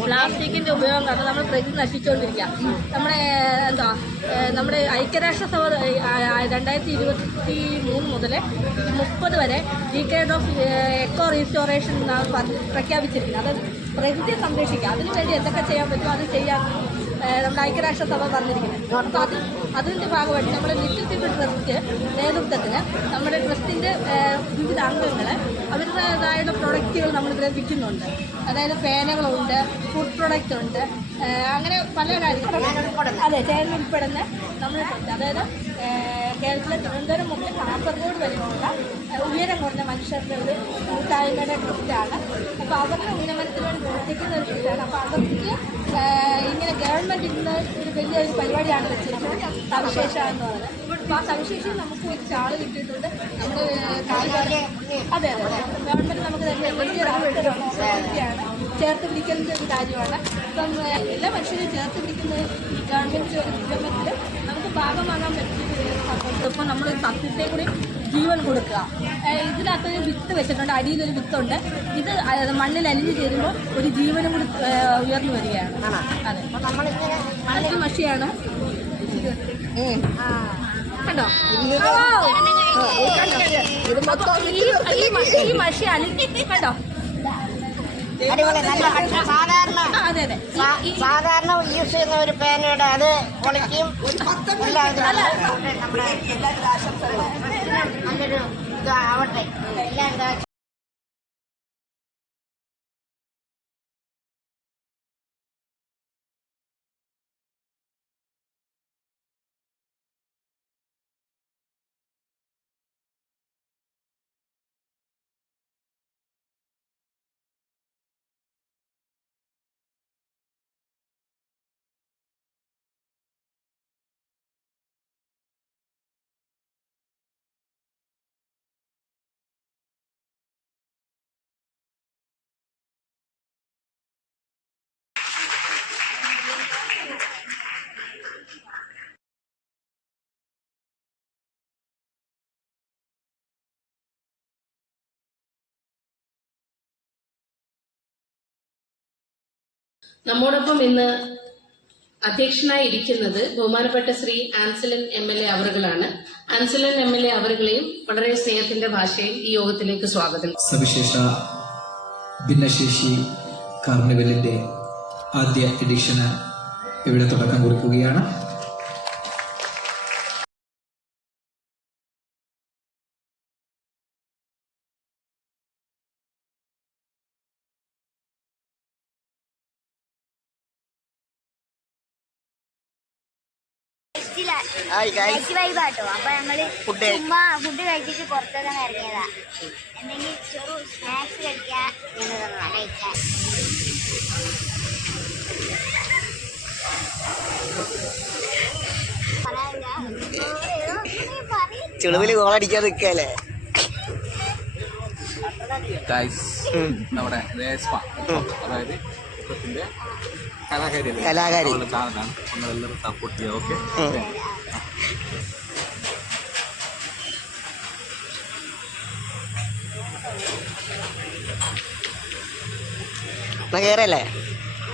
പ്ലാസ്റ്റിക്കിന്റെ ഉപയോഗം കാരണം നമ്മൾ പ്രകൃതി നശിച്ചുകൊണ്ടിരിക്കുക. നമ്മുടെ എന്താ നമ്മുടെ നമ്മുടെ ഐക്യരാഷ്ട്രസഭ രണ്ടായിരത്തി ഇരുപത്തി മൂന്ന് മുതൽ മുപ്പത് വരെ ഡീക്കേഡ് ഓഫ് എക്കോ റീസ്റ്റോറേഷൻ പ്രഖ്യാപിച്ചിരിക്കുന്നത് അത് പ്രകൃതിയെ സംരക്ഷിക്കുക. അതിനുവേണ്ടി എന്തൊക്കെ ചെയ്യാൻ പറ്റുമോ അത് ചെയ്യാൻ നമ്മുടെ ഐക്യരാഷ്ട്രസഭ പറഞ്ഞിരിക്കുന്നത്. അപ്പോൾ അത് അതിന്റെ ഭാഗമായിട്ട് നമ്മുടെ ലിറ്റിൽ പീപ്പിൾ ട്രസ്റ്റ് നേതൃത്വത്തിന് നമ്മുടെ ട്രസ്റ്റിന്റെ വിവിധ അംഗങ്ങൾ അവരുടേതായുള്ള പ്രൊഡക്റ്റുകൾ നമ്മളിവിടെ വിൽക്കുന്നുണ്ട്. അതായത് പേനകളുണ്ട് ഫുഡ് പ്രൊഡക്റ്റ് ഉണ്ട് അങ്ങനെ പല കാര്യങ്ങളും. അതെ ചേർന്ന് ഉൾപ്പെടുന്ന നമ്മളെ അതായത് കേരളത്തിലെ തിരുവനന്തപുരം മുതൽ കാസർഗോഡ് വരെയുള്ള ഉയരം കുറഞ്ഞ മനുഷ്യരുടെ ഒരു കൂട്ടായ്മയുടെ ട്രസ്റ്റാണ്. അപ്പോൾ അവരുടെ ഉന്നമനത്തിന് വേണ്ടി പ്രവർത്തിക്കുന്ന ഒരു ട്രസ്റ്റാണ് അപ്പോൾ അവർക്ക് ഇങ്ങനെ ഗവൺമെന്റ് ഇന്ന് ഒരു വലിയൊരു പരിപാടിയാണ് വെച്ചിരിക്കുന്നത്. സവിശേഷ എന്ന് പറയുന്നത് അപ്പോൾ ആ സവിശേഷം നമുക്ക് ഒരു ചാൾ കിട്ടിയിട്ടുണ്ട്. നമ്മുടെ അതെ അതെ ഗവൺമെന്റ് നമുക്ക് തന്നെ വലിയൊരു അവസരമാണ്. ചേർത്ത് പിടിക്കുന്ന ഒരു കാര്യമാണ്. ഇപ്പം എല്ലാ മനുഷ്യരും ചേർത്ത് പിടിക്കുന്ന ഈ ഗവൺമെന്റ് ഒരു നിഗമനത്തിൽ നമുക്ക് ഭാഗമാകാൻ പറ്റിയ ഇപ്പം നമ്മൾ സത്യത്തെ കൂടി ജീവൻ കൊടുക്കുക. ഇതിനകത്തൊരു വിത്ത് വെച്ചിട്ടുണ്ട്. അടിയിലൊരു വിത്തുണ്ട്. ഇത് മണ്ണിൽ അലിഞ്ഞു ചേരുമ്പോൾ ഒരു ജീവനും കൂടി ഉയർന്നു വരികയാണ്. അതെ. മണ്ണിൽ മഷിയാണ്. കണ്ടോ? ഈ മഷി അലിഞ്ഞ് കണ്ടോ? അടിപൊളി നല്ല സാധാരണ സാധാരണ യൂസ് ചെയ്യുന്ന ഒരു പേനയുടെ അത് പൊളിക്കും. നല്ലൊരു ഇത് ആവട്ടെ. എല്ലാം നമ്മോടൊപ്പം ഇന്ന് അധ്യക്ഷനായി ഇരിക്കുന്നത് ബഹുമാനപ്പെട്ട Shri Ansalan M L A അവറുകളാണ്. Ansalan M L A അവറുകളെയും വളരെ സ്നേഹത്തിന്റെ ഭാഷയിൽ ഈ യോഗത്തിലേക്ക് സ്വാഗതം. സവിശേഷ ഭിന്നശേഷി കാർണിവലിന്റെ ആദ്യ എഡിഷന് ഇവിടെ തുടക്കം കുറിക്കുകയാണ്. വൈബാട്ടോ അപ്പൊ ഞങ്ങൾ Food. കഴി- ചുമ്മാ ഫുഡ് കഴിച്ചിട്ട് പുറത്തൊക്കെ ഇറങ്ങിയതാ. എന്തെങ്കിലും ചെറു സ്നാക്സ് കഴിക്കാൻ കഴിക്കാൻ. ചെളുവിൽ ഗോളടിക്കാൻ നിൽക്കല്ലേ നമ്മുടെ അതായത് ഇപ്പത്തിന്റെ കലാകാരി കലാകാരി. ചാനലാണ്. നിങ്ങളെല്ലാവരും സപ്പോർട്ട് ചെയ്യുക ഓക്കെ എന്നാ കേറല്ലേ?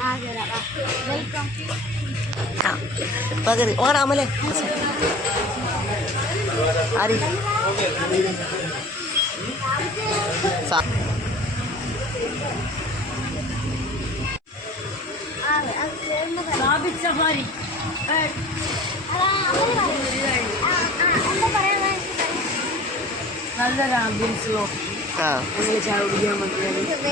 ആ, കേറാം. വെൽക്കം ആ പകുതി. ഓടാ അമലെ. ആര്. സാ- ആ, അത് കേറുന്ന സഫാരി നല്ലൊരു ആംബിയൻസിലോ ആ. ഞങ്ങൾ ചായ കുടിക്കാൻ പറ്റിയത്.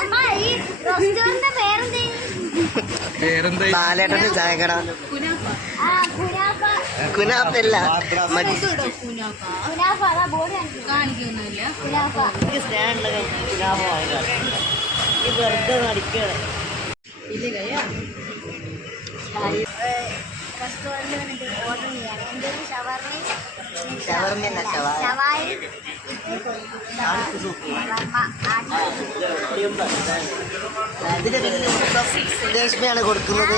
അമ്മ, ഈ റെസ്റ്റോറന്റിന്റെ പേരെന്തേ? ബാലേട്ടന്റെ ചായക്കട ആ കുനാഫ കുനാപ്പല്ല ഷവർമ്മ അതാ ഇതിന്റെ മൊത്തം രേഷ്മയാണ് കൊടുക്കുന്നത്.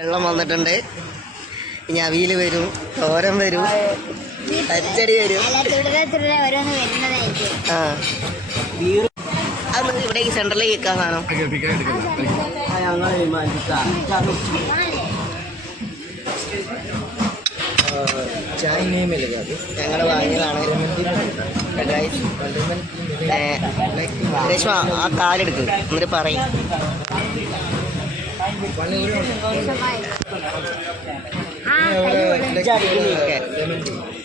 വെള്ളം വന്നിട്ടുണ്ട്. ഇനി അവിയിൽ വരും തോരൻ വരും അച്ചടി വരും. അല്ല തുടരെ തുടരെ ഓരോന്ന് വരുന്നതായിരിക്കും ആ അത് ഇവിടെ ഈ സെന്ററിലേക്ക് വെക്കാൻ സാധനം ഞങ്ങൾ വാങ്ങിയതാണ് രേഷ്മ ആ കാലെടുക്ക് എന്നിട്ട് പറയും. രേഷ്മ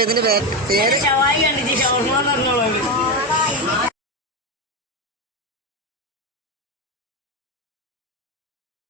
ഇതിന്റെ പേര്? പേര്